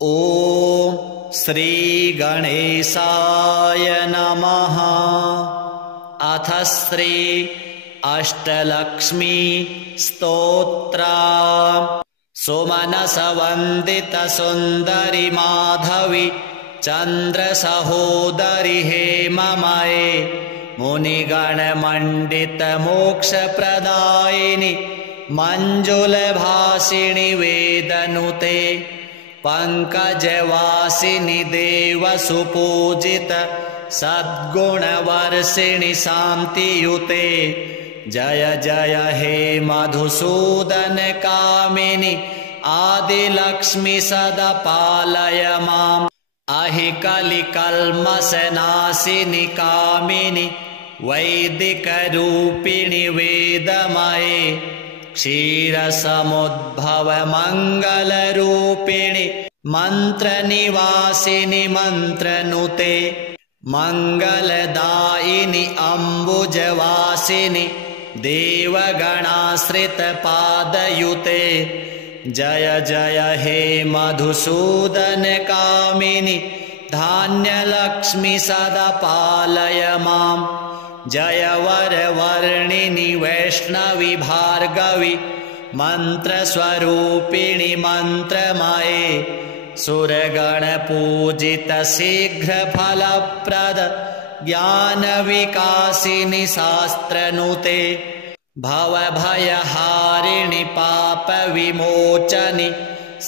ॐ श्री गणेशाय नमः। अथ श्री अष्टलक्ष्मी स्तोत्र। सुमनसवन्दित सुन्दरि माधवी चन्द्रसहोदरि हेममये मुनिगणमण्डित मोक्षप्रदायिनि मञ्जुलभासिनि वेदनुते पंकजवासिनि देवसुपूजित सद्गुणवर्षिणि शान्तियुते। जय जय हे मधुसूदन कामिनि आदिलक्ष्मी सदा पालय माम्। अहि कलिकल्मषनाशिनि कामिनि वैदिकरूपिणि वेदमये क्षीरसमुद्भव मङ्गलरूपिणि मन्त्रनिवासिनि मन्त्रनुते मङ्गलदायिनि अम्बुजवासिनि देवगणाश्रितपादयुते। जय जय हे मधुसूदन कामिनि धान्यलक्ष्मी सदा पालय माम्। जय वरवर्णिनि वैष्णवी भार्गवी मन्त्रस्वरूपिणि मन्त्रमये सुरगणपूजित शीघ्रफलप्रद ज्ञानविकासिनि शास्त्रनुते भवभयहारिणि पापविमोचनि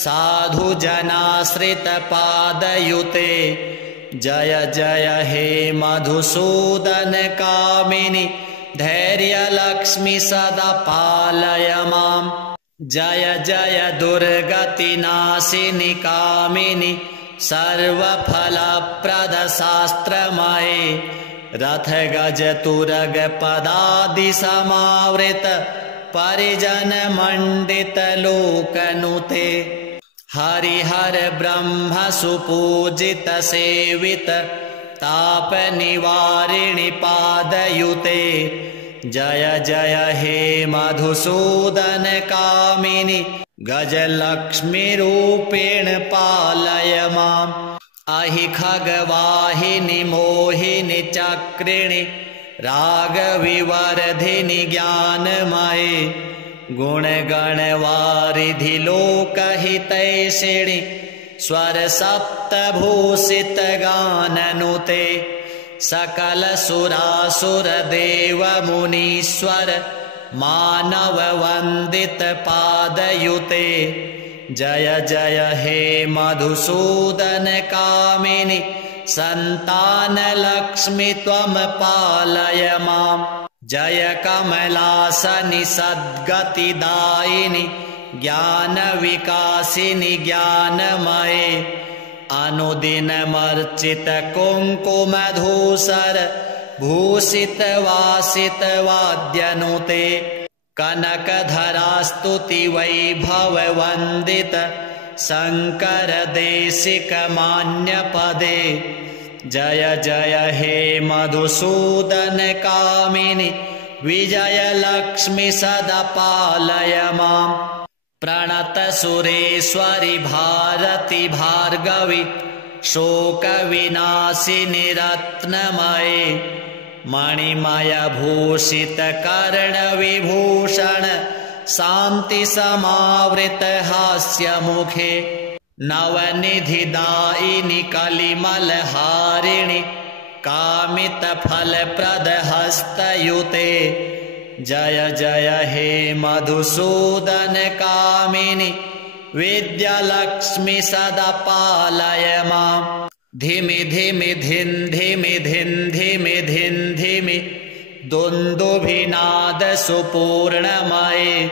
साधुजनाश्रितपादयुते। जय जय हे मधुसूदन कामिनि धैर्यलक्ष्मी सदा पालय माम्। जय जय दुर्गतिनाशिनि कामिनि सर्वफलप्रद शास्त्रमये रथगजतुरग पदादि समावृत परिजनमण्डित लोकनुते हरिहर ब्रह्म सुपूजित सेवित तापनिवारिणि पादयुते। जय जय हे मधुसूदन कामिनि गजलक्ष्मी रूपेण पालय माम्। अहि खगवाहिनि मोहिनि चक्रिणि रागविवर्धिनि ज्ञानमये गुणगणवारिधि लोकहितैषिणि स्वरसप्तभूषित गाननुते सकलसुरासुर देव मुनीश्वर मानववन्दित पादयुते। जय जय हे मधुसूदन कामिनि सन्तानलक्ष्मी त्वं पालय माम्। जय कमलासनि सद्गतिदायिनि ज्ञानविकासिनि ज्ञानमये अनुदिनमर्चित कुङ्कुमधूसर भूषित वासित वाद्यनुते कनकधरास्तुति वैभव वन्दित शङ्कर देशिक मान्यपदे। जय जय हे मधुसूदन कामिनि विजयलक्ष्मी सदा पालय माम्। प्रणत सुरेश्वरि भारति भार्गवी शोकविनाशिनि रत्नमये मणिमय भूषित कर्णविभूषण शान्ति समावृत हास्यमुखे नवनिधिदायिनि कलिमलहारिणि कामितफलप्रद हस्तयुते। जय जय हे मधुसूदन कामिनि विद्यालक्ष्मी सदा पालय माम्। धिमि धिमि धिन् धिमि धिन् धिमि धिन् धिमि दुन्दुभिनाद सुपूर्णमये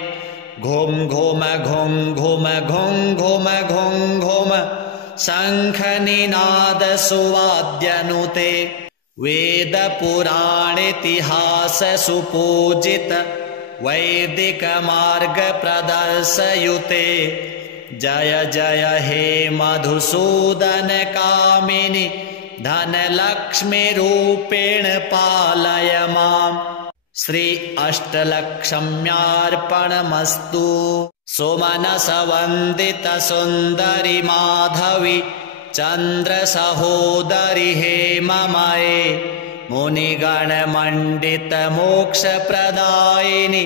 घुम घुम घुम घुम घुम घुम घुम घुम शङ्खनिनाद सुवाद्यनुते वेद पुराणेतिहास सुपूजित वैदिक मार्ग प्रदर्शयुते। जय जय हे मधुसूदन कामिनि धनलक्ष्मी रूपेण पालय माम्। श्री अष्टलक्ष्म्यार्पणमस्तु। सुमनसवन्दितसुन्दरि माधवी चन्द्रसहोदरि हेममये मुनिगणमण्डितमोक्षप्रदायिनि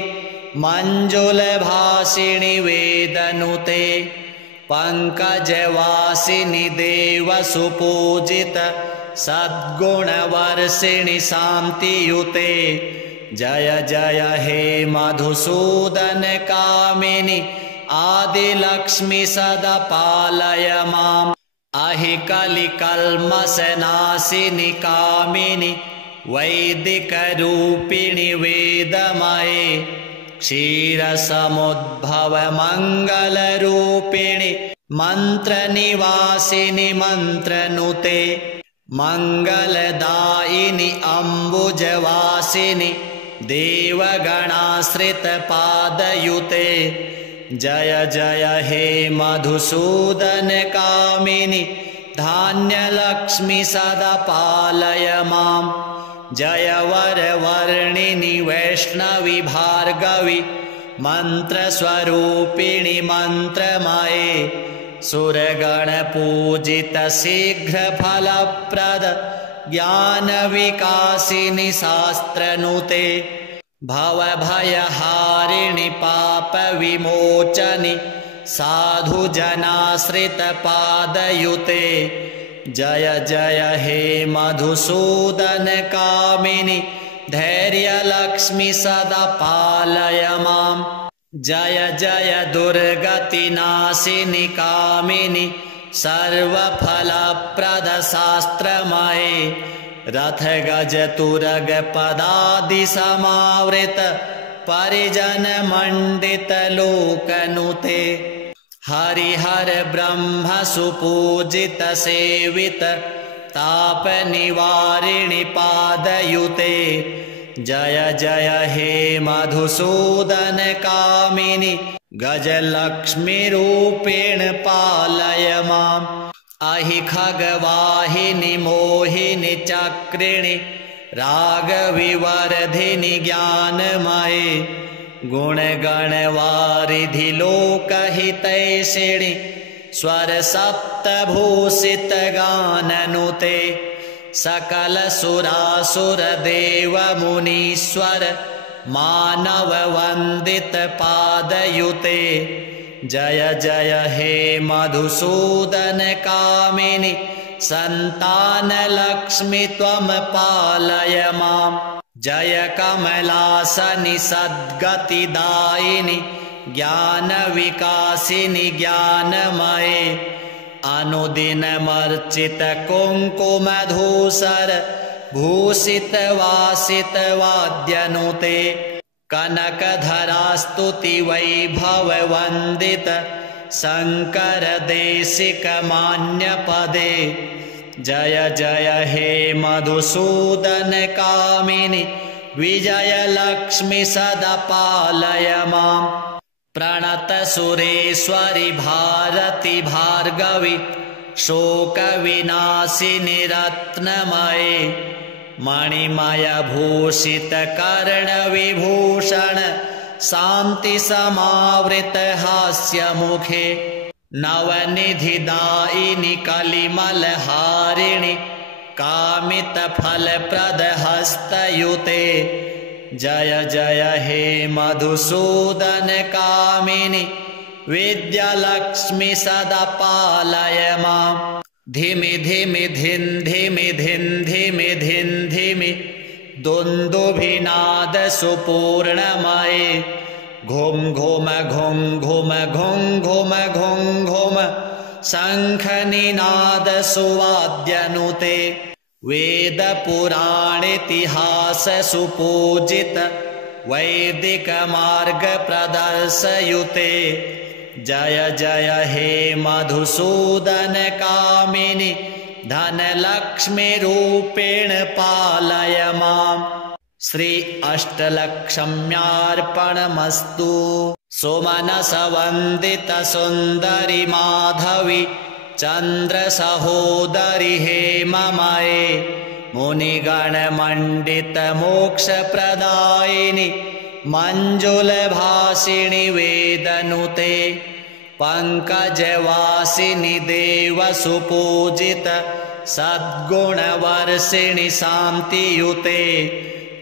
मञ्जुलभासिनि वेदनुते पङ्कजवासिनि देवसुपूजित सद्गुणवर्षिणि शान्तियुते जय जय हे मधुसूदन कामिनि आदिलक्ष्मि सदा पालय माम् अहि कलिकल्मषनाशिनि कामिनि वैदिकरूपिणि वेदमये क्षीरसमुद्भव मङ्गलरूपिणि मन्त्रनिवासिनि मन्त्रनुते मङ्गलदायिनि अम्बुजवासिनि देवगणाश्रितपादयुते जय जय हे मधुसूदन कामिनि धान्यलक्ष्मि सदा पालय माम् जय वरवर्णिनि वैष्णवि भार्गवि मन्त्रस्वरूपिणि मन्त्रमये सुरगणपूजित शीघ्रफलप्रद ज्ञानविकासिनि शास्त्रनुते भवभयहारिणि पापविमोचनि साधुजनाश्रितपादयुते जय जय हे मधुसूदन कामिनि धैर्यलक्ष्मि सदा पालय माम् जय जय दुर्गतिनाशिनि कामिनि सर्वफलप्रद शास्त्रमये रथगजतुरगपदादिसमावृत परिजनमण्डितलोकनुते हरिहर ब्रह्म सुपूजित सेवित तापनिवारिणि पादयुते जय जय हे मधुसूदन कामिनि गजलक्ष्मीरूपेण पालय माम् अहि खगवाहिनि मोहिनि चक्रिणि रागविवर्धिनि ज्ञानमये गुणगणवारिधि लोकहितैषिणि स्वरसप्तभूषितगाननुते सकलसुरासुरदेवमुनीश्वर मानववन्दितपादयुते जय जय हे मधुसूदन कामिनि सन्तानलक्ष्मि त्वं पालय माम् जय कमलासनि सद्गतिदायिनि ज्ञानविकासिनि ज्ञानमये अनुदिनमर्चित कुङ्कुमधूसर भूषितवासितवाद्यनुते कनकधरास्तुति वैभववन्दित शङ्करदेशिकमान्यपदे जय जय हे मधुसूदन कामिनि विजयलक्ष्मि सदा पालय माम् प्रणतसुरेश्वरि भारति भार्गवि शोकविनाशिनि रत्नमये मणिमयभूषितकर्णविभूषण शान्तिसमावृत हास्यमुखे नवनिधिदायिनि कलिमलहारिणि कामितफलप्रदहस्तयुते जय जय हे मधुसूदन कामिनि विद्यालक्ष्मि सदा पालय माम् धिमि धिमि धिन् धिमि धिन् धिमि धिन् धिमि दुन्दुभिनाद सुपूर्णमये घुम घुम घुम घुम घुम घुम घुम घुम शङ्खनिनाद सुवाद्यनुते वेदपुराणेतिहास सुपूजित वैदिकमार्गप्रदर्शयुते जय जय हे मधुसूदन कामिनि धनलक्ष्मीरूपेण पालय माम् श्री अष्टलक्ष्म्यार्पणमस्तु सुमनसवन्दित सुन्दरि माधवी चन्द्रसहोदरि हेममये मुनिगणमण्डित मोक्षप्रदायिनि मञ्जुलभासिनि वेदनुते पङ्कजवासिनि देवसुपूजित सद्गुणवर्षिणि शान्तियुते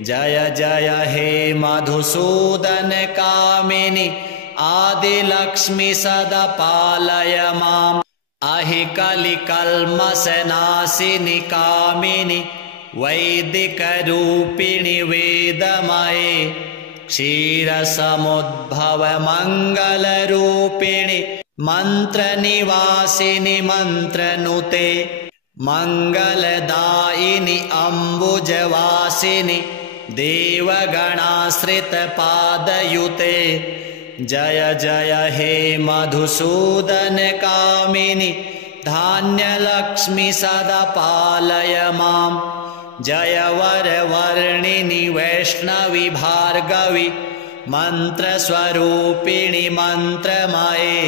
जय जय हे मधुसूदन कामिनि आदिलक्ष्मि सदा पालय माम् अहि कलिकल्मषनाशिनि कामिनि वैदिकरूपिणि वेदमये क्षीरसमुद्भव मङ्गलरूपिणि मन्त्रनिवासिनि मन्त्रनुते मङ्गलदायिनि अम्बुजवासिनि देवगणाश्रितपादयुते जय जय हे मधुसूदन कामिनि धान्यलक्ष्मि सदा पालय माम् जय वरवर्णिनि वैष्णवि भार्गवि मन्त्रस्वरूपिणि मन्त्रमये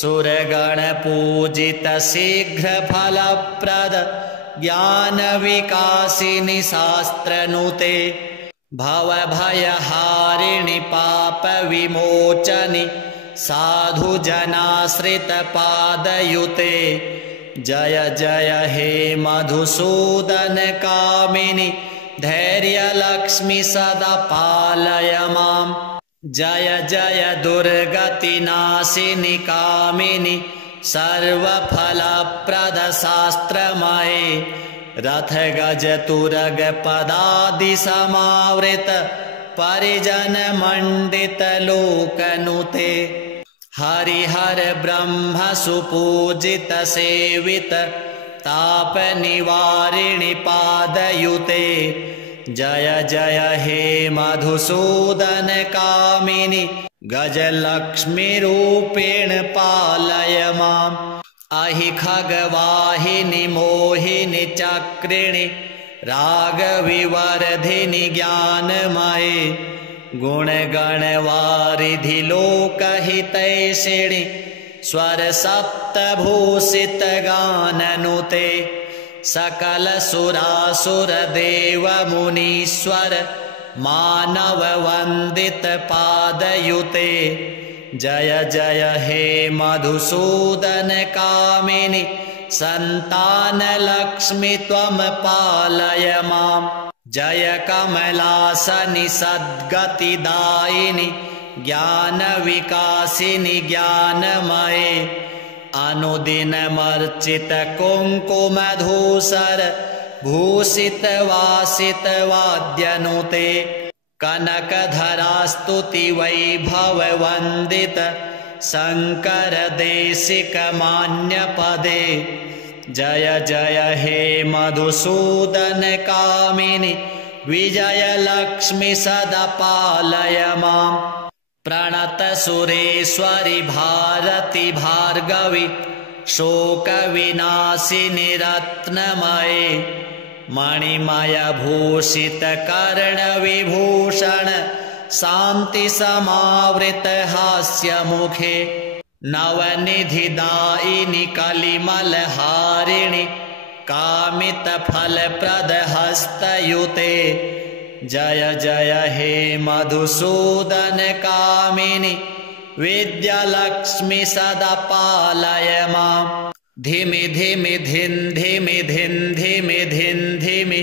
सुरगणपूजित शीघ्रफलप्रद ज्ञानविकासिनि शास्त्रनुते भवभयहारिणि पापविमोचनि साधुजनाश्रितपादयुते जय जय हे मधुसूदन कामिनि धैर्यलक्ष्मि सदा पालय माम् जय जय दुर्गतिनाशिनि कामिनि सर्वफलप्रद शास्त्रमये रथगजतुरगपदादिसमावृत परिजनमण्डितलोकनुते हरिहर ब्रह्म सुपूजित सेवित तापनिवारिणि पादयुते जय जय हे मधुसूदन कामिनि गजलक्ष्मीरूपेण पालय माम् अहि खगवाहिनि मोहिनि चक्रिणि रागविवर्धिनि ज्ञानमये गुणगणवारिधि लोकहितैषिणि स्वरसप्तभूषितगाननुते सकलसुरासुरदेवमुनीश्वर मानववन्दितपादयुते जय जय हे मधुसूदन कामिनि सन्तानलक्ष्मि त्वं पालय माम् जय कमलासनि सद्गतिदायिनि ज्ञानविकासिनि ज्ञानमये अनुदिनमर्चित कुङ्कुमधूसर भूषितवासितवाद्यनुते कनकधरास्तुति वैभववन्दित शङ्करदेशिकमान्यपदे जय जय हे मधुसूदन कामिनि विजयलक्ष्मि सदा पालय माम् प्रणतसुरेश्वरि भारति भार्गवि शोकविनाशिनि रत्नमये मणिमयभूषितकर्णविभूषण शान्तिसमावृत हास्यमुखे नवनिधिदायिनि कलिमलहारिणि कामितफलप्रदहस्तयुते जय जय हे मधुसूदन कामिनि विद्यालक्ष्मि सदा पालय माम् धिमि धिमि धिन् धिमि धिन् धिमि धिन् धिमि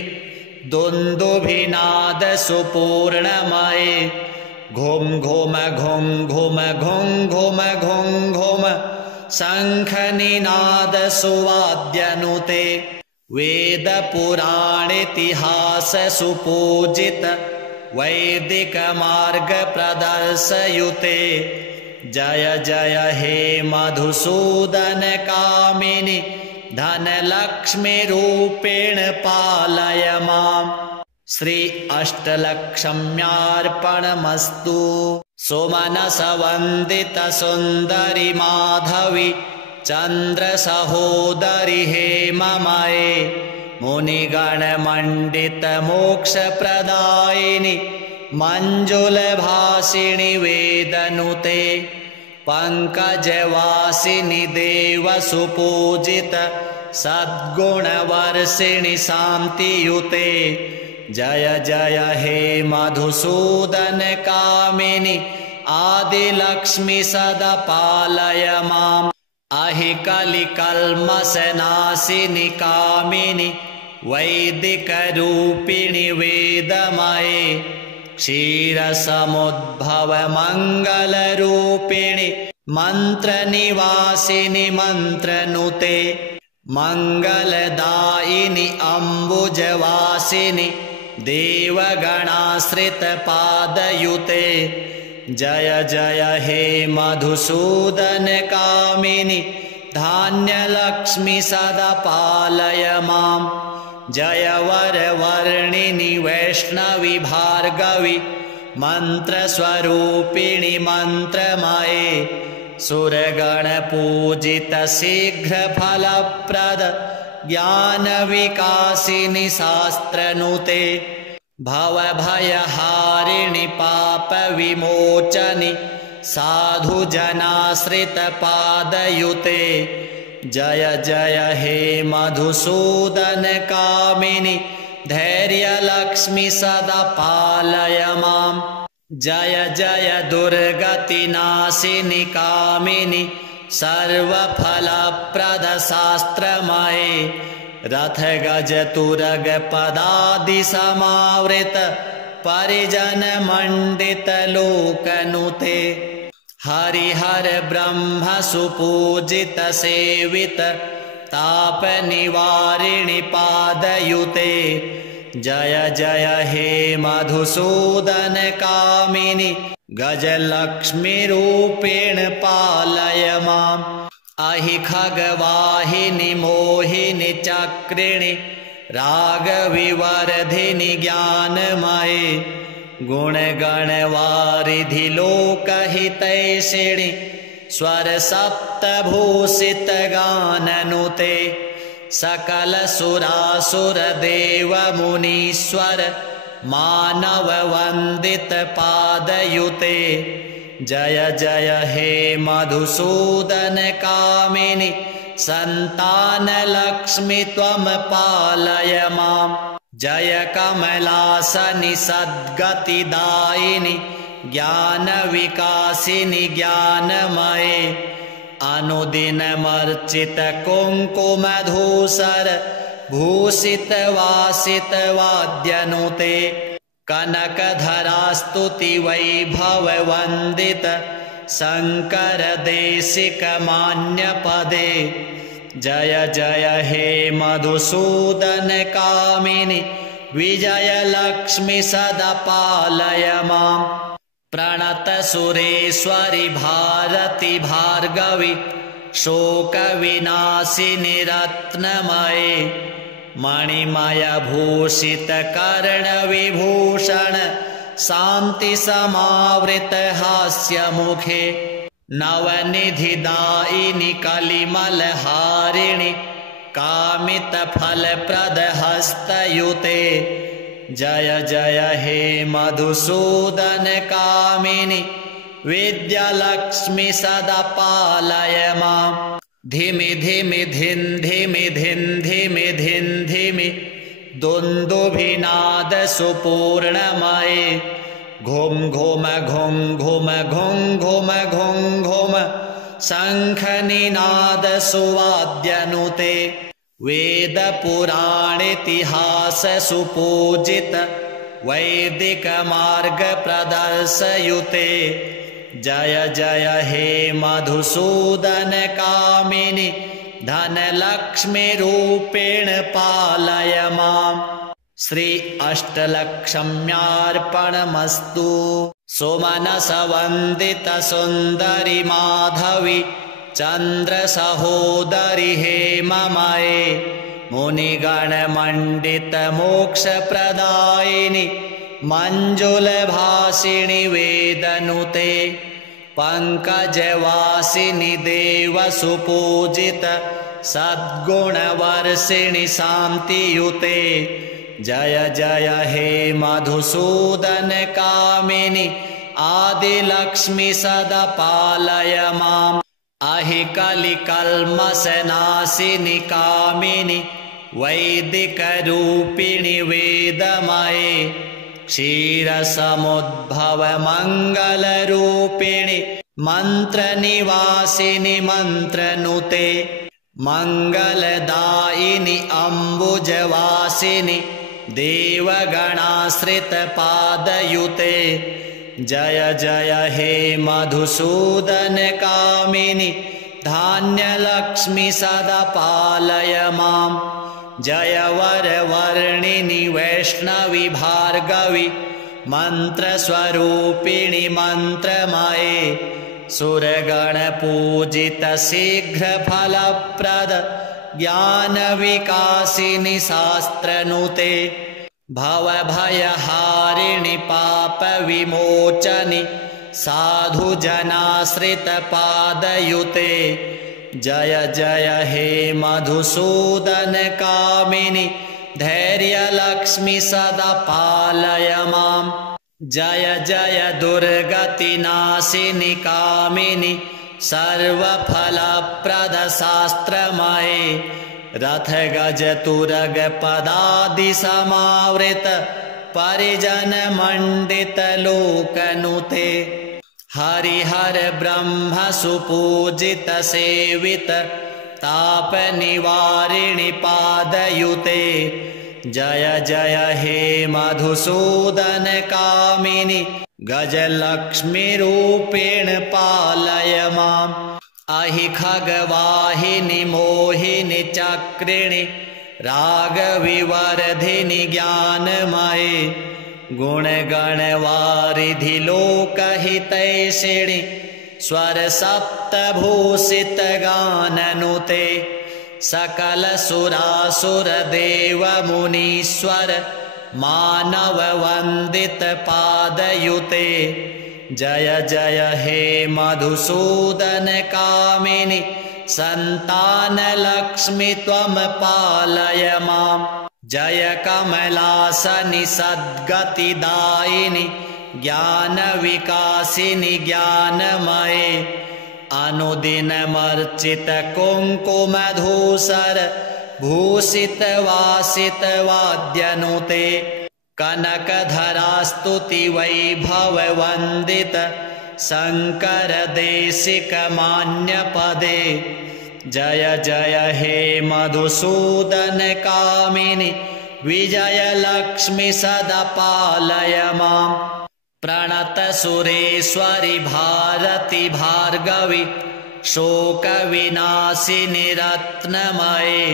दुन्दुभिनाद सुपूर्णमये घुम घुम घुम घुम घुम घुम घुम घुम शङ्खनिनाद सुवाद्यनुते वेदपुराणेतिहास सुपूजित वैदिकमार्गप्रदर्शयुते जय जय हे मधुसूदन कामिनि धनलक्ष्मीरूपेण पालय माम् श्री अष्टलक्ष्म्यार्पणमस्तु सुमनसवन्दित सुन्दरि माधवि चन्द्रसहोदरि हेममये मुनिगणमण्डित मोक्षप्रदायिनि मञ्जुलभासिनि वेदनुते पङ्कजवासिनि देवसुपूजित सद्गुणवर्षिणि शान्तियुते जय जय हे मधुसूदन कामिनि आदिलक्ष्मि सदा पालय माम् अहि कलिकल्मषनाशिनि कामिनि वैदिकरूपिणि वेदमये क्षीरसमुद्भव मङ्गलरूपिणि मन्त्रनिवासिनि मन्त्रनुते मङ्गलदायिनि अम्बुजवासिनि देवगणाश्रितपादयुते जय जय हे मधुसूदन कामिनि धान्यलक्ष्मि सदा पालय माम् जय वरवर्णिनि वैष्णवि भार्गवि मन्त्रस्वरूपिणि मन्त्रमये सुरगणपूजित शीघ्रफलप्रद ज्ञानविकासिनि शास्त्रनुते भवभयहारिणि पापविमोचनि साधुजनाश्रितपादयुते जय जय हे मधुसूदन कामिनि धैर्यलक्ष्मि सदा पालय माम् जय जय दुर्गतिनाशिनि कामिनि सर्वफलप्रद शास्त्रमये रथगजतुरगपदादिसमावृत परिजनमण्डितलोकनुते हरिहर ब्रह्म सुपूजित सेवित तापनिवारिणि पादयुते जय जय हे मधुसूदन कामिनि गजलक्ष्मीरूपेण पालय माम् अहि खगवाहिनि मोहिनि चक्रिणि रागविवर्धिनि ज्ञानमये गुणगणवारिधि लोकहितैषिणि स्वरसप्तभूषितगाननुते सकलसुरासुरदेवमुनीश्वर मानववन्दितपादयुते जय जय हे मधुसूदन कामिनि सन्तानलक्ष्मि त्वं पालय माम् जय कमलासनि सद्गतिदायिनि ज्ञानविकासिनि ज्ञानमये अनुदिनमर्चित कुङ्कुमधूसर भूषितवासितवाद्यनुते कनकधरास्तुति वैभववन्दित शङ्करदेशिकमान्यपदे जय जय हे मधुसूदन कामिनि विजयलक्ष्मि सदा पालय माम् प्रणतसुरेश्वरि भारति भार्गवि शोकविनाशिनि रत्नमये मणिमयभूषितकर्णविभूषण शान्तिसमावृत हास्यमुखे नवनिधिदायिनि कलिमलहारिणि कामितफलप्रदहस्तयुते जय जय हे मधुसूदन कामिनि विद्यालक्ष्मि सदा पालय माम् धिमि धिमि धिन् धिमि धिन् धिमि धिन् धिमि दुन्दुभिनाद सुपूर्णमये घुम घुम घुम घुम घुम घुम घुम घुम शङ्खनिनाद सुवाद्यनुते वेदपुराणेतिहास सुपूजित वैदिकमार्गप्रदर्शयुते जय जय हे मधुसूदन कामिनि धनलक्ष्मीरूपेण पालय माम् श्री अष्टलक्ष्म्यार्पणमस्तु सुमनसवन्दित सुन्दरि माधवि चन्द्रसहोदरि हेममये मुनिगणमण्डित मोक्षप्रदायिनि मञ्जुलभासिनि वेदनुते पङ्कजवासिनि देवसुपूजित सद्गुणवर्षिणि शान्तियुते जय जय हे मधुसूदन कामिनि आदिलक्ष्मि सदा पालय माम् अहि कलिकल्मषनाशिनि कामिनि वैदिकरूपिणि वेदमये क्षीरसमुद्भवमङ्गलरूपिणि मन्त्रनिवासिनि मन्त्रनुते मङ्गलदायिनि अम्बुजवासिनि देवगणाश्रितपादयुते जय जय हे मधुसूदनकामिनि धान्यलक्ष्मि सदा पालय माम् जय वरवर्णिनि वैष्णवि भार्गवि मन्त्रस्वरूपिणि मन्त्रमये सुरगणपूजित शीघ्रफलप्रद ज्ञानविकासिनि शास्त्रनुते भवभयहारिणि पापविमोचनि साधुजनाश्रितपादयुते जय जय हे मधुसूदनकामिनि धैर्यलक्ष्मि सदा पालय माम् जय जय दुर्गतिनाशिनि कामिनि सर्वफलप्रद शास्त्रमये रथगजतुरगपदादिसमावृत परिजनमण्डितलोकनुते हरिहर ब्रह्म सुपूजित सेवित तापनिवारिणि पादयुते जय जय हे मधुसूदनकामिनि गजलक्ष्मीरूपेण पालय माम् अहि खगवाहिनि मोहिनि चक्रिणि रागविवर्धिनि ज्ञानमये गुणगणवारिधि लोकहितैषिणि स्वरसप्तभूषितगाननुते सकलसुरासुरदेवमुनीश्वर मानववन्दितपादयुते जय जय हे मधुसूदनकामिनि सन्तानलक्ष्मि त्वं पालय माम् जय कमलासनि सद्गतिदायिनि ज्ञानविकासिनि ज्ञानमये अनुदिनमर्चित कुङ्कुमधूसर भूषितवासितवाद्यनुते कनकधरास्तुति वैभववन्दित शङ्करदेशिकमान्यपदे जय जय हे मधुसूदनकामिनि विजयलक्ष्मि सदा पालय माम् प्रणतसुरेश्वरि भारति भार्गवि शोकविनाशिनि रत्नमये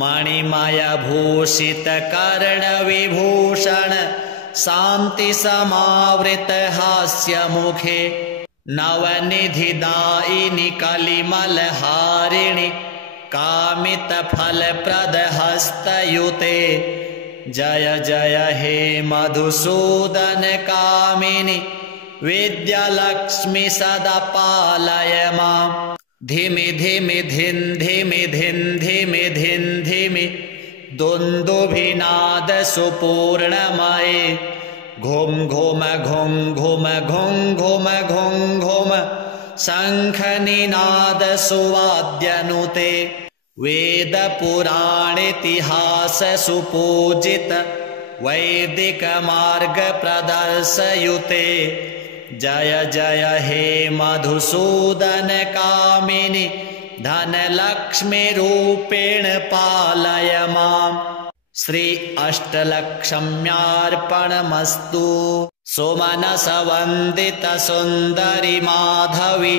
मणिमयभूषितकर्णविभूषण शान्तिसमावृत हास्यमुखे नवनिधिदायिनि कलिमलहारिणि कामितफलप्रदहस्तयुते जय जय हे मधुसूदनकामिनि विद्यालक्ष्मि सदा पालय माम् धिमि धिमि धिन् धिमि धिन् धिमि धिन् धिमि दुन्दुभिनाद सुपूर्णमये घुम घुम घुम घुम घुम घुम घुम घुम शङ्खनिनाद सुवाद्यनुते वेदपुराणेतिहास सुपूजित वैदिकमार्गप्रदर्शयुते जय जय हे मधुसूदनकामिनि धनलक्ष्मीरूपेण पालय माम् श्री अष्टलक्ष्म्यार्पणमस्तु सुमनसवन्दित सुन्दरि माधवि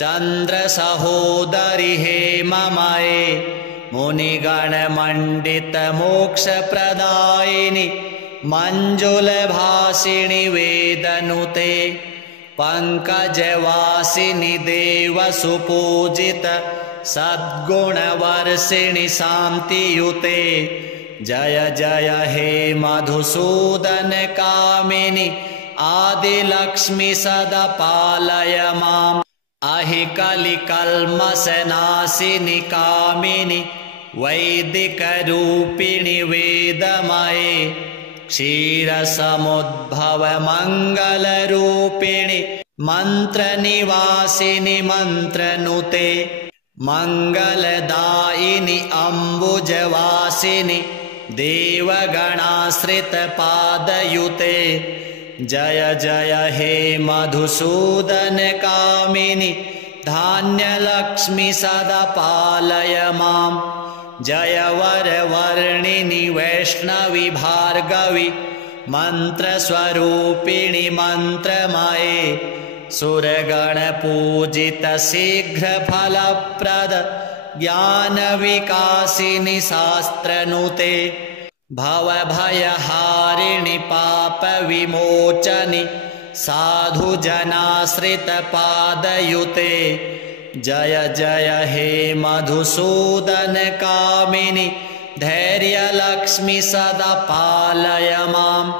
चन्द्रसहोदरि हेममये मुनिगणमण्डित मोक्षप्रदायिनि मञ्जुलभासिनि वेदनुते पङ्कजवासिनि देवसुपूजित सद्गुणवर्षिणि शान्तियुते जय जय हे मधुसूदनकामिनि आदिलक्ष्मि सदा पालय माम् अहि कलिकल्मषनाशिनि कामिनि वैदिकरूपिणि वेदमये क्षीरसमुद्भवमङ्गलरूपिणि मन्त्रनिवासिनि मन्त्रनुते मङ्गलदायिनि अम्बुजवासिनि देवगणाश्रितपादयुते जय जय हे मधुसूदनकामिनि धान्यलक्ष्मि सदा पालय माम् जय वरवर्णिनि वैष्णवि भार्गवि मन्त्रस्वरूपिणि मन्त्रमये सुरगणपूजित शीघ्रफलप्रद ज्ञानविकासिनि शास्त्रनुते भवभयहारिणि पापविमोचनि साधुजनाश्रितपादयुते जय जय हे मधुसूदनकामिनि धैर्यलक्ष्मि सदा पालय माम्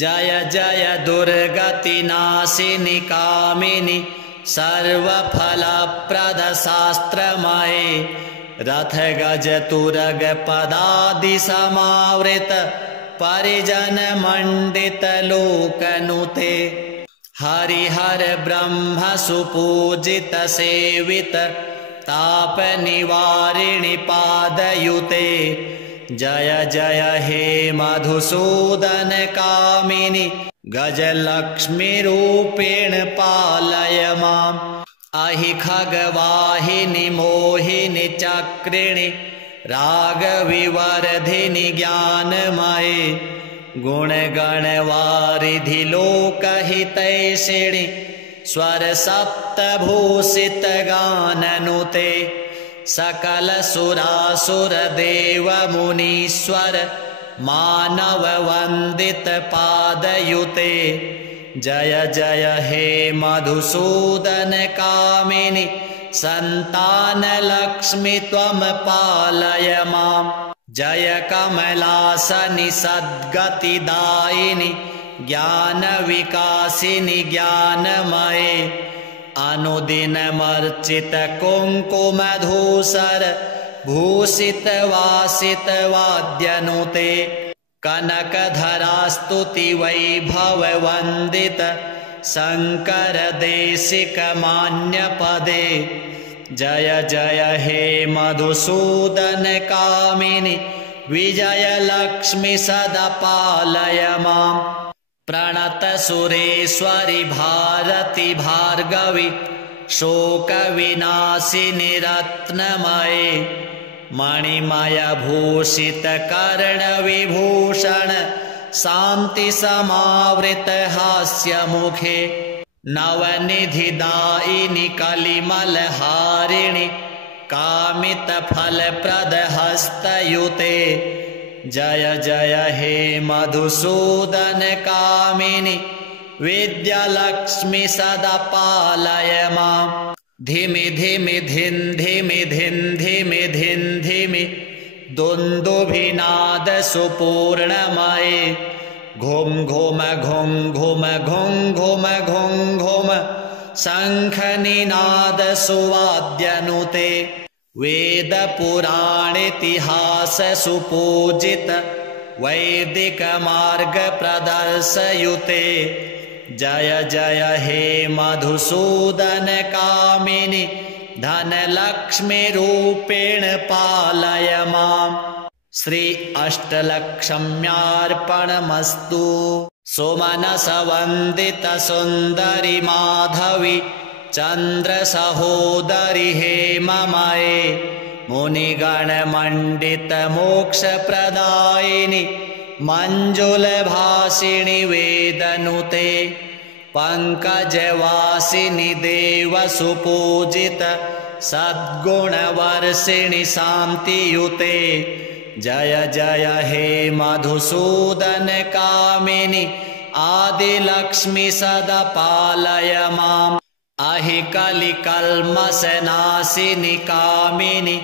जय जय दुर्गतिनाशिनि कामिनि सर्वफलप्रद शास्त्रमये रथगजतुरगपदादिसमावृत परिजनमण्डितलोकनुते हरिहर ब्रह्म सुपूजित सेवित तापनिवारिणि पादयुते जय जय हे मधुसूदनकामिनि गजलक्ष्मीरूपेण पालय माम् अहि खगवाहिनि मोहिनि चक्रिणि रागविवर्धिनि ज्ञानमये गुणगणवारिधि लोकहितैषिणि स्वरसप्तभूषितगाननुते सकलसुरासुरदेवमुनीश्वर मानववन्दितपादयुते जय जय हे मधुसूदनकामिनि सन्तानलक्ष्मि त्वं पालय माम् जय कमलासनि सद्गतिदायिनि ज्ञानविकासिनि ज्ञानमये अनुदिनमर्चित कुङ्कुमधूसर भूषितवासितवाद्यनुते कनकधरास्तुति वैभववन्दित शङ्करदेशिकमान्यपदे जय जय हे मधुसूदनकामिनि विजयलक्ष्मि सदा पालय माम् प्रणतसुरेश्वरि भारति भार्गवि शोकविनाशिनि रत्नमये मणिमयभूषितकर्णविभूषण शान्तिसमावृत हास्यमुखे नवनिधिदायिनि कलिमलहारिणि कामितफलप्रदहस्तयुते जय जय हे मधुसूदनकामिनि विद्यालक्ष्मि सदा पालय माम् धिमि धिमि धिन् धिमि धिन् धिमि धिन् धिमि दुन्दुभिनाद सुपूर्णमये घुम घुम घुम घुम घुम घुम घुम घुम शङ्खनिनाद सुवाद्यनुते वेदपुराणेतिहास सुपूजित वैदिकमार्गप्रदर्शयुते जय जय हे मधुसूदनकामिनि धनलक्ष्मीरूपेण पालय माम् श्री अष्टलक्ष्म्यार्पणमस्तु सुमनसवन्दित सुन्दरि माधवि चन्द्रसहोदरि हेममये मुनिगणमण्डित मोक्षप्रदायिनि मञ्जुलभासिनि वेदनुते पङ्कजवासिनि देवसुपूजित सद्गुणवर्षिणि शान्तियुते जय जय हे मधुसूदनकामिनि आदिलक्ष्मि सदा पालय माम् अहि कलिकल्मषनाशिनि कामिनि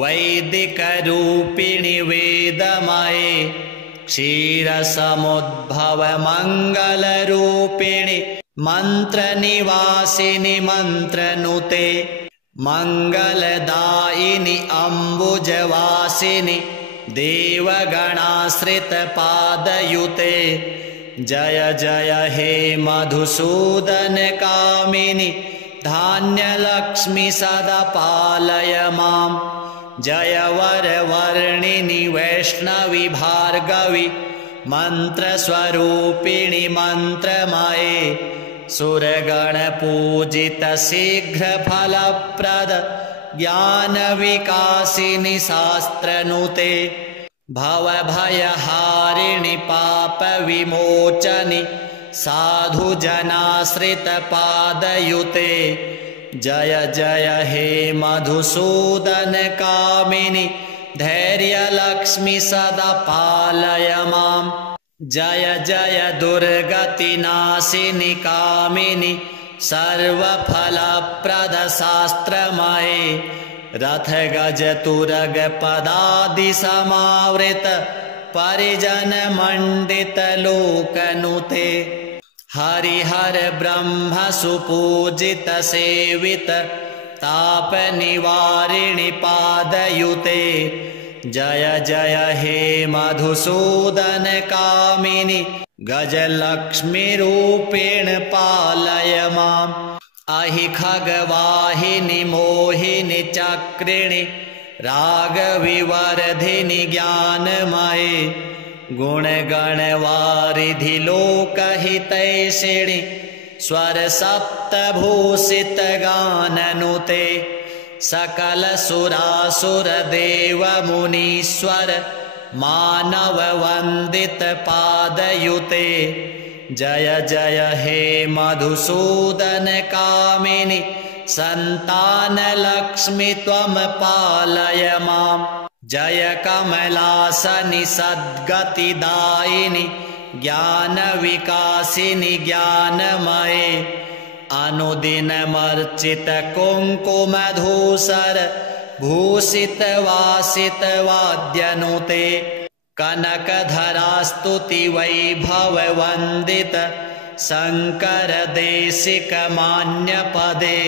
वैदिकरूपिणि वेदमये क्षीरसमुद्भवमङ्गलरूपिणि मन्त्रनिवासिनि मन्त्रनुते मङ्गलदायिनि अम्बुजवासिनि देवगणाश्रितपादयुते जय जय हे मधुसूदनकामिनि धान्यलक्ष्मि सदा पालय मां जय वरवर्णिनि वैष्णवि भार्गवि मन्त्रस्वरूपिणि मन्त्रमये सुरगणपूजित शीघ्रफलप्रद ज्ञानविकासिनि शास्त्रनुते भवभयहारिणि पापविमोचनि साधुजनाश्रितपादयुते जय जय हे मधुसूदन कामिनि धैर्यलक्ष्मि सदा पालय मां जय जय दुर्गतिनाशिनि कामिनि सर्वफलप्रद शास्त्रमये रथ गज तुरग पदादि समावृत परिजन मंडित लोकनुते हरिहर ब्रह्म सुपूजित सेवित ताप निवारिणि पादयुते जय जय हे मधुसूदन कामिनि गजलक्ष्मी रूपेण पालय माम् अहि खगवाहिनि मोहिनि चक्रिणि रागविवर्धिनि ज्ञानमये गुणगणवारिधि लोकहितैषिणि स्वर सप्तभूषित गाननुते सकल सुरासुर देव मुनीश्वर मानव वंदित पादयुते जय जय हे मधुसूदन कामिनि संतान लक्ष्मी त्वं पालय मां जय कमलासनि सद्गतिदायिनि ज्ञान विकासिनि ज्ञानमये अनुदिनमर्चित कुङ्कुमधूसर भूषित वासित वाद्यनुते कनकधरास्तुति वैभव वंदित शंकर देशिक मान्य पदे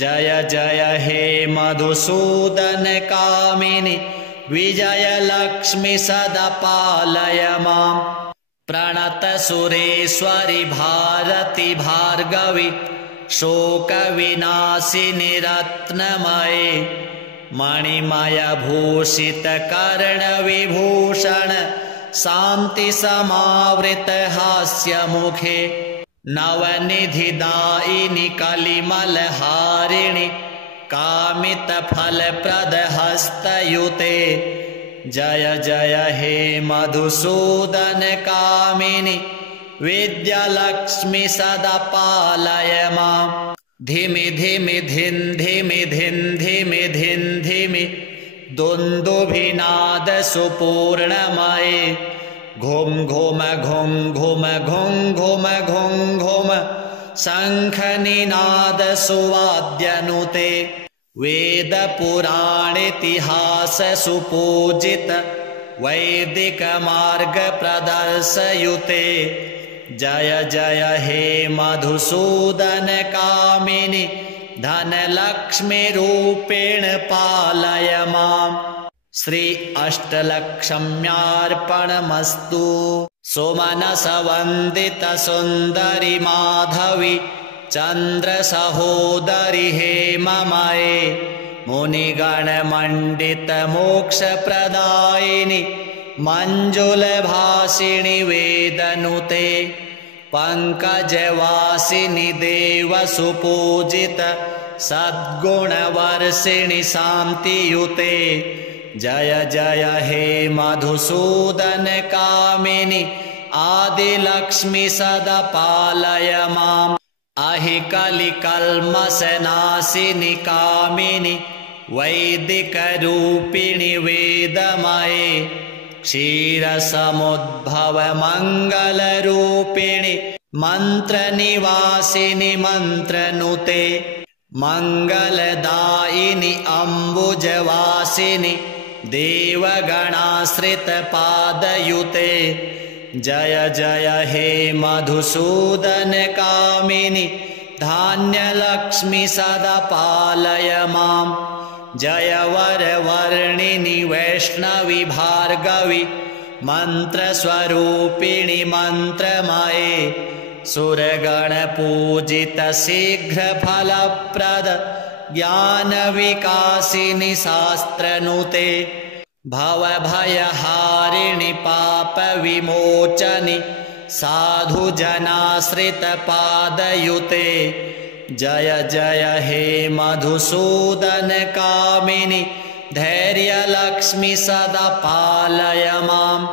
जय जय हे मधुसूदन कामिनि विजय लक्ष्मी सदा पालय मां प्रणत सुरेश्वरि भारती भार्गवि शोक विनाशिनि रत्नमये मणिमय भूषित कर्ण विभूषण शांति समावृत हास्य मुखे नवनिधि दायिनि कलिमल हारिणि कामित फल प्रद हस्तयुते जय जय हे मधुसूदन कामिनि विद्यालक्ष्मी सदा पालय मां धिमि धिमि धिन धिमि धिन धिमि धिन धिमि दुन्दुभिनाद सुपूर्णमये घुम घुम घुम घुम घुम घुम घुम घुम शंखनिनाद सुवाद्यनुते वेद पुराणेतिहास सुपूजित वैदिक मार्ग प्रदर्शयुते जय जय हे मधुसूदन कामिनि धनलक्ष्मी रूपेण पालय माम् श्री अष्टलक्ष्म्यार्पणमस्तु सुमनस वंदित सुंदरि माधवी चंद्र सहोदरि हेममये मुनिगण मंडित मोक्ष प्रदायिनि मंजुल भाषिणि वेदनुते पंकजवासिनि देव सुपूजित सद्गुणवर्षिणि शांतियुते जय जय हे मधुसूदन कामिनि आदिलक्ष्मी सदा पालय माम् अहि कलिकल्मषनाशिनि कामिनि वैदिक रूपिणि वेदमये क्षीरसमुद्भव मंगल रूपिणि मंत्र निवासिनि मंत्रनुते मंगलदायिनि अम्बुजवासिनि देवगणाश्रित पादयुते जय जय हे मधुसूदन कामिनि धान्यलक्ष्मी सदा पालय मां जय वरवर्णिनि वैष्णवि भार्गवि मंत्रस्वरूपिणि मंत्रमये सुरगणपूजित शीघ्रफलप्रद ज्ञानविकासिनि शास्त्रनुते भवभयहारिणि पापविमोचनि साधुजनाश्रितपादयुते जय जय हे मधुसूदन कामिनि धैर्यलक्ष्मि सदा पालय माम्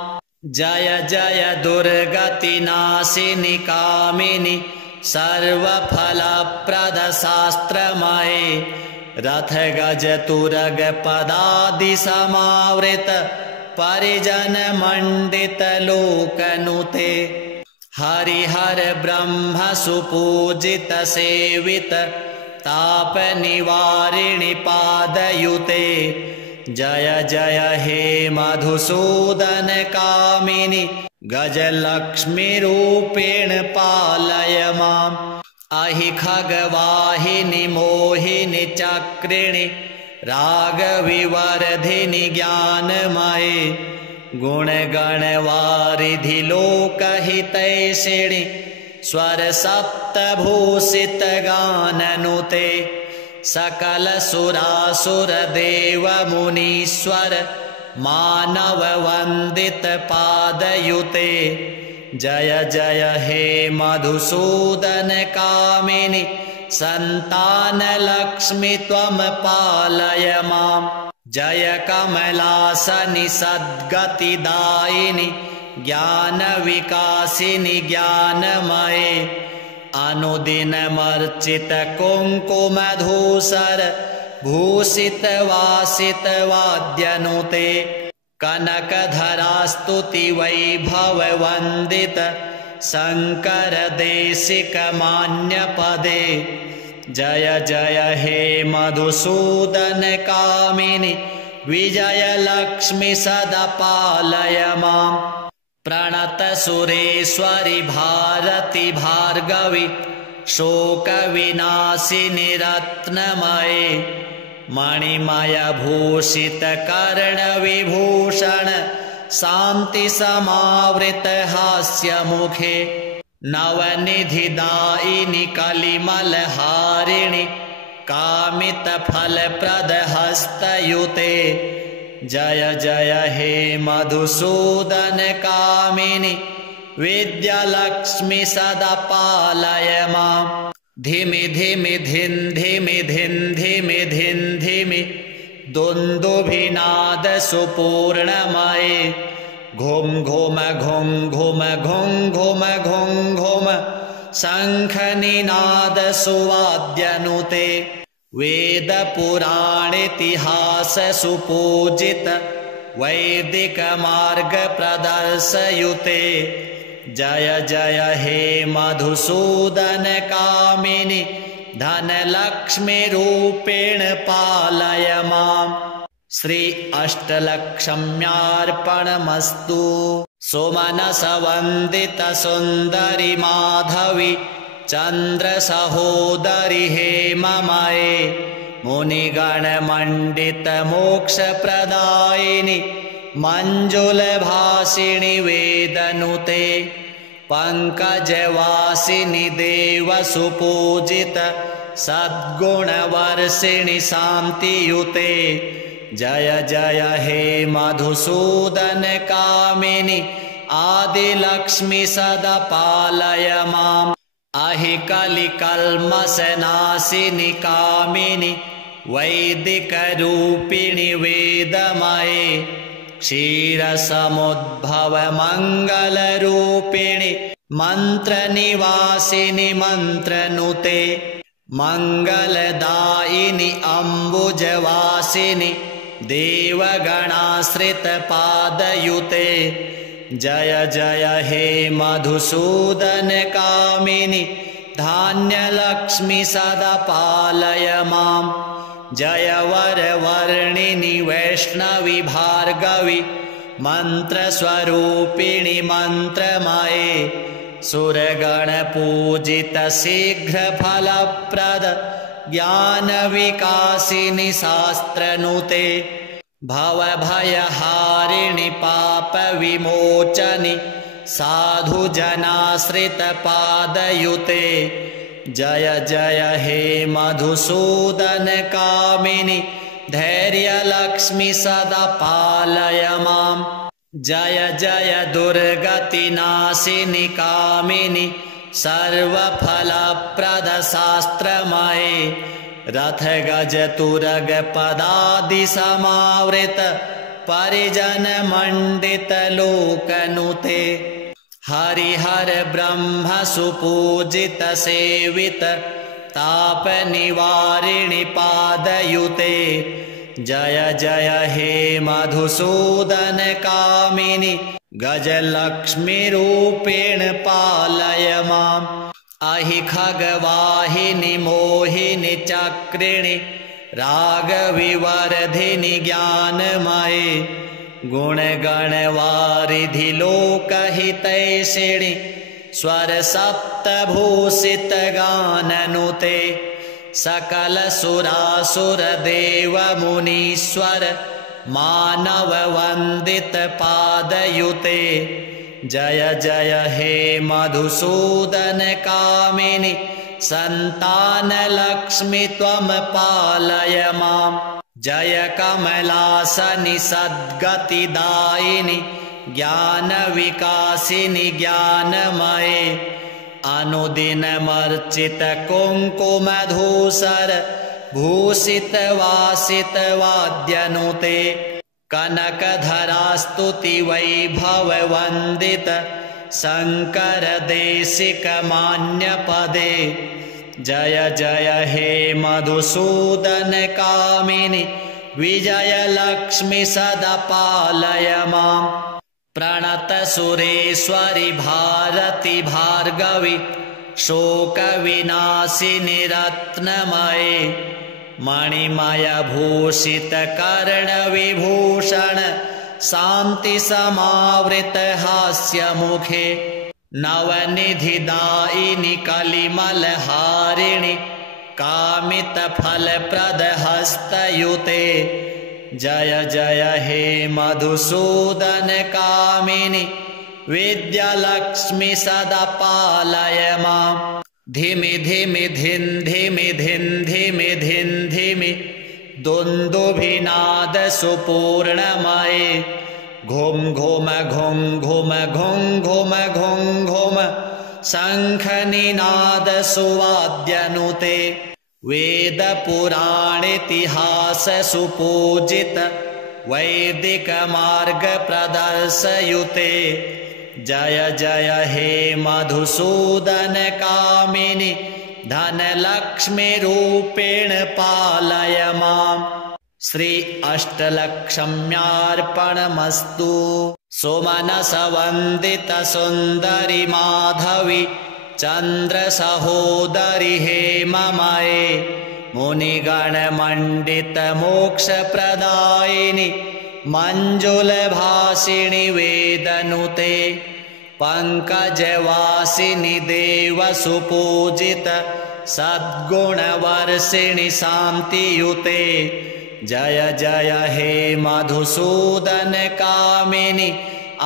जय जय दुर्गतिनाशिनि कामिनि सर्वफलप्रद शास्त्रमये रथ गज तुरग पदादि समावृत परिजन मंडित लोकनुते हरिहर ब्रह्म सुपूजित सेवित ताप निवारिणि पादयुते जय जय हे मधुसूदन कामिनि गजलक्ष्मी रूपेण पालय माम् अहि खगवाहिनि मोहिनि चक्रिणि रागविवर्धिनि ज्ञानमये गुणगणवारिधि लोकहितैषिणि स्वर सप्तभूषित गाननुते सकल सुरासुर देव मुनीश्वर मानव वंदित पादयुते जय जय हे मधुसूदन कामिनि संतान लक्ष्मी त्वं पालय माम् जय कमलासनि सद्गतिदायिनि ज्ञान विकासिनि ज्ञानमये अनुदिनमर्चित कुङ्कुमधूसर भूषित वासित वाद्यनुते कनकधरास्तुति वैभव वंदित शंकर देशिक मान्य पदे जय जय हे मधुसूदन कामिनि विजय लक्ष्मी सदा पालय माम् प्रणत सुरेश्वरि भारती भार्गवी शोक विनाशिनि रत्नमये मणिमय भूषित कर्ण विभूषण शांति समावृत हास्य मुखे नवनिधि दायिनि कलिमल हारिणि कामित फल प्रद हस्तयुते जय जय हे मधुसूदन कामिनि विद्यालक्ष्मी सदा पालय माम् धिमि धिमि धिन धिमि धिन धिमि धिन धिमि दुन्दुभिनाद सुपूर्णमये घुम घुम घुम घुम घुम घुम घुम घुम शंखनिनाद सुवाद्यनुते वेद पुराणेतिहास सुपूजित वैदिक मार्ग प्रदर्शयुते जय जय हे मधुसूदन कामिनि धनलक्ष्मी रूपेण पालय माम् श्री अष्टलक्ष्म्यार्पणमस्तु सुमनस वंदित सुंदरी माधवी चंद्र सहोदरी हेममये मुनिगण मंडित मोक्ष प्रदायिनि मंजुल भाषिणि वेदनुते पंकजवासिनि देव सुपूजित सद्गुणवर्षिणि शांतियुते जय जय हे मधुसूदन कामिनि आदिलक्ष्मी सदा पालय माम् अहि कलिकल्मषनाशिनि कामिनि वैदिक रूपिणि वेदमये क्षीरसमुद्भव मंगल रूपिणि मंत्र निवासिनि मंत्रनुते मंगलदायिनि अम्बुजवासिनि देवगणाश्रित पादयुते जय जय हे मधुसूदन कामिनि धान्यलक्ष्मी सदा पालय माम् जय वर वर्णिनि वैष्णवी भार्गवी मंत्रस्वरूपिणि मंत्रमये सुरगण पूजित शीघ्र फलप्रद ज्ञान विकासिनि शास्त्रनुते भवभयहारिणि पाप विमोचनि साधुजनाश्रितपादयुते जय जय हे मधुसूदनकामिनि धैर्यलक्ष्मि सदा पालय माम् जय जय दुर्गतिनाशिनि कामिनि सर्वफलप्रदशास्त्रमये रथगजतुरगपदादिसमावृत परिजनमण्डितलोकनुते हरिहर ब्रह्म सुपूजित सेवित तापनिवारिणि पादयुते जय जय हे मधुसूदनकामिनि गजलक्ष्मीरूपेण पालय माम् अहि खगवाहिनि मोहिनि चक्रिणि रागविवर्धिनि ज्ञानमये गुणगणवारिधि लोकहितैषिणि स्वरसप्तभूषितगाननुते सकलसुरासुरदेवमुनीश्वर मानववन्दितपादयुते जय जय हे मधुसूदनकामिनि सन्तानलक्ष्मि त्वं पालय माम् जय कमलासनि सद्गतिदायिनि ज्ञानविकासिनि ज्ञानमये अनुदिनमर्चित कुङ्कुमधूसर भूषितवासितवाद्यनुते कनकधरास्तुति वैभववन्दित शङ्करदेशिकमान्यपदे जय जय हे मधुसूदनकामिनि विजयलक्ष्मि सदा पालय माम् प्रणतसुरेश्वरि भारति भार्गवि शोकविनाशिनि रत्नमये मणिमयभूषितकर्णविभूषण शान्तिसमावृतहास्यमुखे नवनिधिदायिनि कलिमलहारिणि कामितफलप्रदहस्तयुते जय जय हे मधुसूदनकामिनि विद्यालक्ष्मि सदा पालय माम् धिमि धिमि धिन् धिमि धिन् धिमि धिन् धिमि दुन्दुभिनाद सुपूर्णमये घुम घुम घुम घुम घुम घुम घुम घुम शङ्खनिनाद सुवाद्यनुते वेदपुराणेतिहास सुपूजित वैदिकमार्गप्रदर्शयुते जय जय हे मधुसूदनकामिनि धनलक्ष्मीरूपेण पालय माम् श्री अष्टलक्ष्म्यार्पणमस्तु सुमनसवन्दित सुन्दरि माधवि चन्द्रसहोदरि हेममये मुनिगणमण्डित मोक्षप्रदायिनि मञ्जुलभासिनि वेदनुते पङ्कजवासिनि देवसुपूजित सद्गुणवर्षिणि शान्तियुते जय जय हे मधुसूदनकामिनि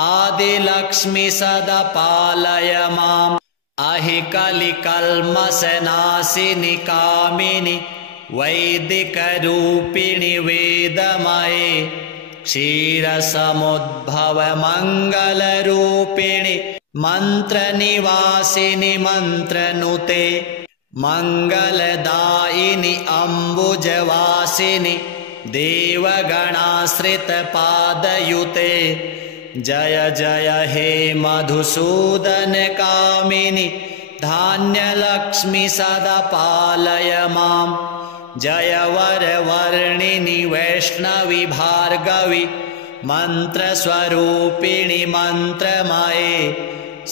आदिलक्ष्मि सदा पालय माम् अहि कलिकल्मषनाशिनि कामिनि वैदिकरूपिणि वेदमये क्षीरसमुद्भवमङ्गलरूपिणि मन्त्रनिवासिनि मन्त्रनुते मङ्गलदायिनि अम्बुजवासिनि देवगणाश्रितपादयुते जय जय हे मधुसूदनकामिनि धान्यलक्ष्मि सदा पालय माम् जय वरवर्णिनि वैष्णवि भार्गवि मन्त्रस्वरूपिणि मन्त्रमये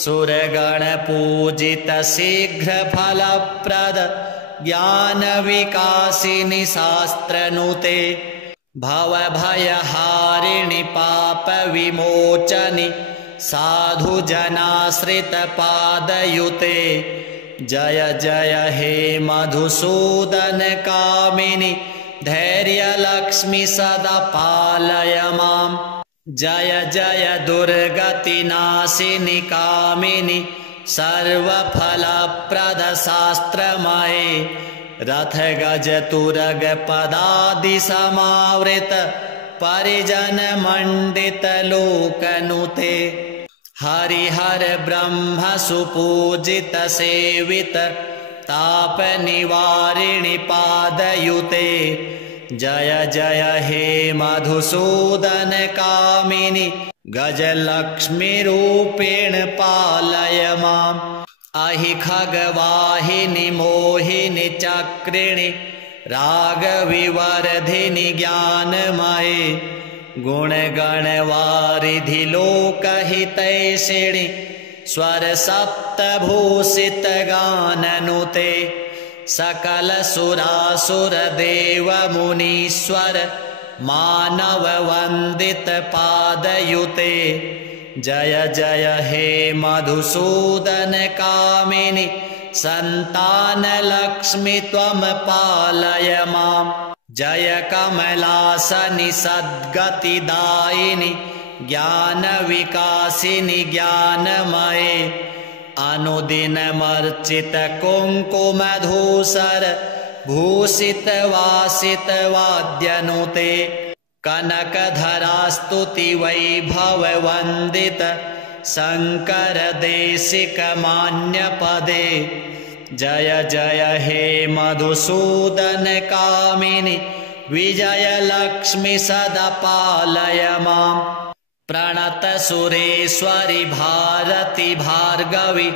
सुरगणपूजित शीघ्रफलप्रद ज्ञानविकासिनि शास्त्रनुते भवभयहारिणि पापविमोचनि साधुजनाश्रितपादयुते जय जय हे मधुसूदनकामिनि धैर्यलक्ष्मि सदा पालय माम् जय जय दुर्गतिनाशिनि कामिनि सर्वफलप्रद शास्त्रमये रथ गज तुरग पदादि समावृत परिजन मंडित लोकनुते हरिहर ब्रह्म सुपूजित सेवित ताप निवारिणि पादयुते जय जय हे मधुसूदन कामिनि गजलक्ष्मी रूपेण पालय माम् अहि खगवाहिनि मोहिनि चक्रिणि रागविवर्धिनि ज्ञानमये गुणगणवारिधि लोकहितैषिणि स्वर सप्तभूषित गाननुते सकल सुरासुर देव मुनीश्वर मानव वंदित पादयुते जय जय हे मधुसूदन कामिनि संतान लक्ष्मी त्वं पालय माम् जय कमलासनि सद्गतिदायिनि ज्ञान विकासिनि ज्ञानमये अनुदिनमर्चित कुङ्कुमधूसर भूषित वासित वाद्यनुते कनकधरास्तुति वैभव वंदित शंकर देशिक मान्य पदे जय जय हे मधुसूदन कामिनि विजय लक्ष्मी सदा पालय माम् प्रणत सुरेश्वरि भारती भार्गवी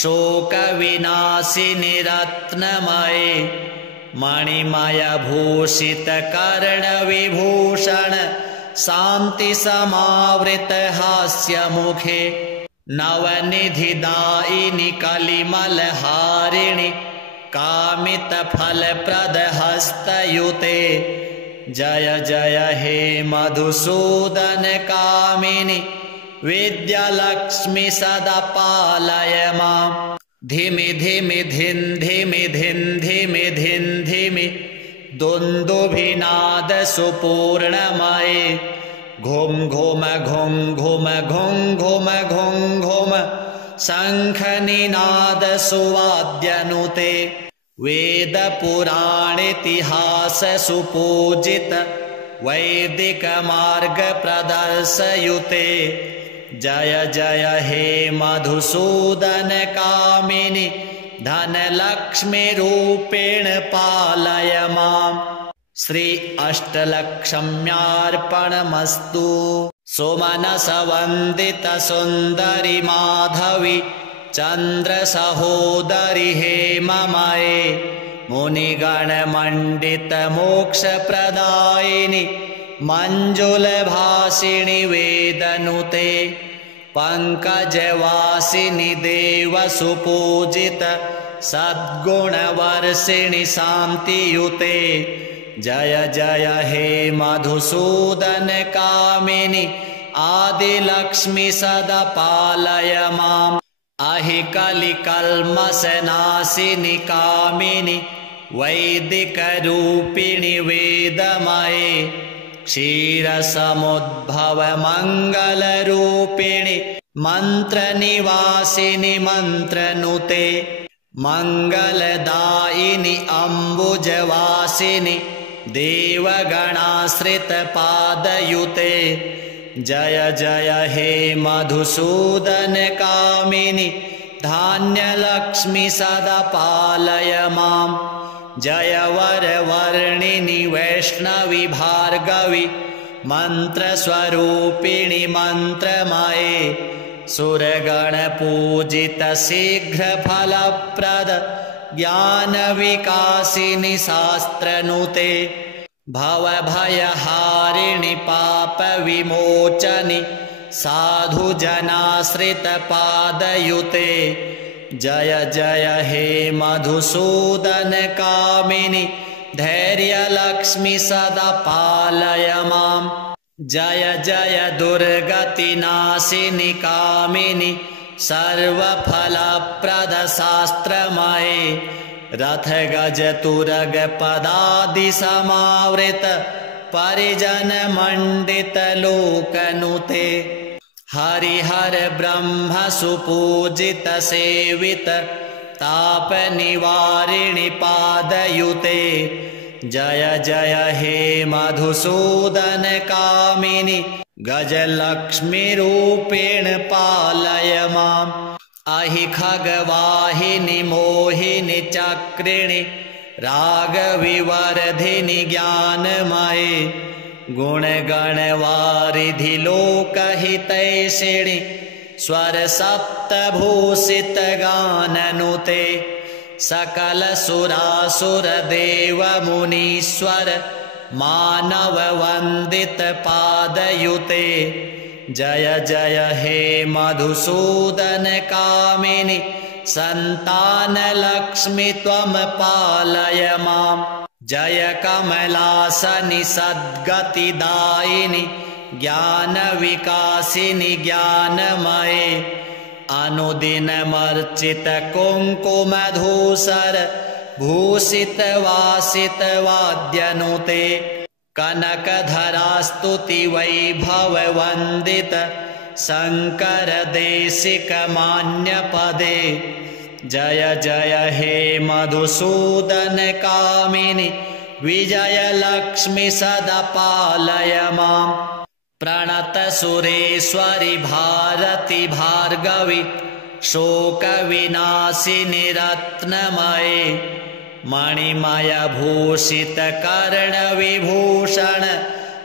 शोक विनाशिनि रत्नमये मणिमय भूषित कर्ण विभूषण शांति समावृत हास्य मुखे नवनिधि दायिनि कलिमल हारिणि कामित फल प्रद हस्तयुते जय जय हे मधुसूदन कामिनि विद्यालक्ष्मी सदा पालय माम् धिमि धिमि धिन धिमि धिन धिमि धिन धिमि दुन्दुभिनाद सुपूर्णमये घुम घुम घुम घुम घुम घुम घुम घुम शंखनिनाद सुवाद्यनुते वेद पुराणेतिहास सुपूजित वैदिक मार्ग प्रदर्शयुते जय जय हे मधुसूदन कामिनि धनलक्ष्मी रूपेण पालय माम् श्री अष्टलक्ष्म्यार्पणमस्तु सुमनस वंदित सुंदरी माधवी चंद्र सहोदरी हेममये मुनिगण मंडित मोक्ष प्रदायिनि मंजुल भाषिणि वेदनुते पंकजवासिनि देव सुपूजित सद्गुण वर्षिणि शांतियुते जय जय हे मधुसूदन कामिनि आदिलक्ष्मी सदा पालय माम् अहि कलिकल्मषनाशिनि कामिनि वैदिक रूपिणि वेदमये क्षीरसमुद्भव मंगल रूपिणि मंत्र निवासिनि मंत्रनुते मंगलदायिनि अम्बुजवासिनि देवगणाश्रित पादयुते जय जय हे मधुसूदन कामिनि धान्यलक्ष्मी सदा पालय माम् जय वर वर्णिनि वैष्णवी भार्गवी मंत्रस्वरूपिणि मंत्रमये सुरगण पूजित शीघ्र फलप्रद ज्ञान विकासिनि शास्त्रनुते भव भयहारिणि पाप विमोचनि साधु जनाश्रित पादयुते जय जय हे मधुसूदन कामिनि धैर्यलक्ष्मी सदा पालय माम् जय जय दुर्गतिनाशिनि कामिनि सर्वफलप्रद शास्त्रमये रथ गज तुरग पदादि समावृत परिजनमण्डितलोकनुते हरिहर ब्रह्म सुपूजित सेवित तापनिवारिणि पादयुते जय जय हे मधुसूदन कामिनि गजलक्ष्मीरूपेण पालय माम् अहि खगवाहिनि मोहिनि चक्रिणि रागविवर्धिनि ज्ञानमये गुणगणवारिधि लोकहितैषिणि स्वरसप्तभूषितगाननुते सकलसुरासुरदेवमुनीश्वर मानववन्दितपादयुते जय जय हे मधुसूदन कामिनि सन्तानलक्ष्मि त्वं पालय माम् जय कमलासनि सद्गतिदायिनि ज्ञानविकासिनि ज्ञानमये अनुदिनमर्चित कुङ्कुमधूसर भूषितवासितवाद्यनुते कनकधरास्तुति वैभववन्दित शङ्करदेशिकमान्यपदे जय जय हे मधुसूदन कामिनि विजयलक्ष्मि सदा पालय माम् प्रणत सुरेश्वरि भारति भार्गवि शोकविनाशिनि रत्नमये मणिमयभूषित कर्णविभूषण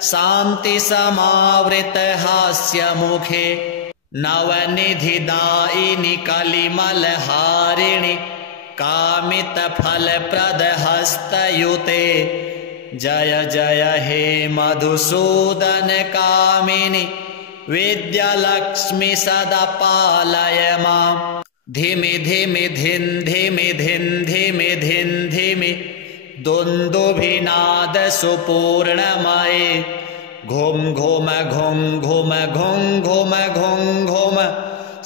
शान्तिसमावृत हास्यमुखे नवनिधिदायिनि कलिमलहारिणि कामितफलप्रदहस्तयुते जय जय हे मधुसूदन कामिनि विद्यालक्ष्मि सदा पालय माम् धिमि धिमि धिन् धिमि धिन् धिमि धिन् धिमि दुन्दुभिनाद सुपूर्णमये घुम घुम घुम घुम घुम घुम घुम घुम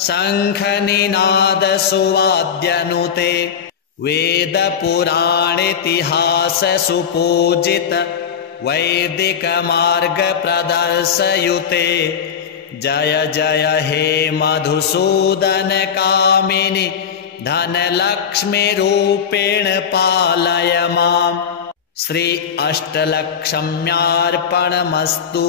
शङ्खनिनाद सुवाद्यनुते वेदपुराणेतिहास सुपूजित वैदिकमार्ग प्रदर्शयुते जय जय हे मधुसूदन कामिनि धनलक्ष्मी रूपेण पालय माम् श्री अष्टलक्ष्म्यार्पणमस्तु।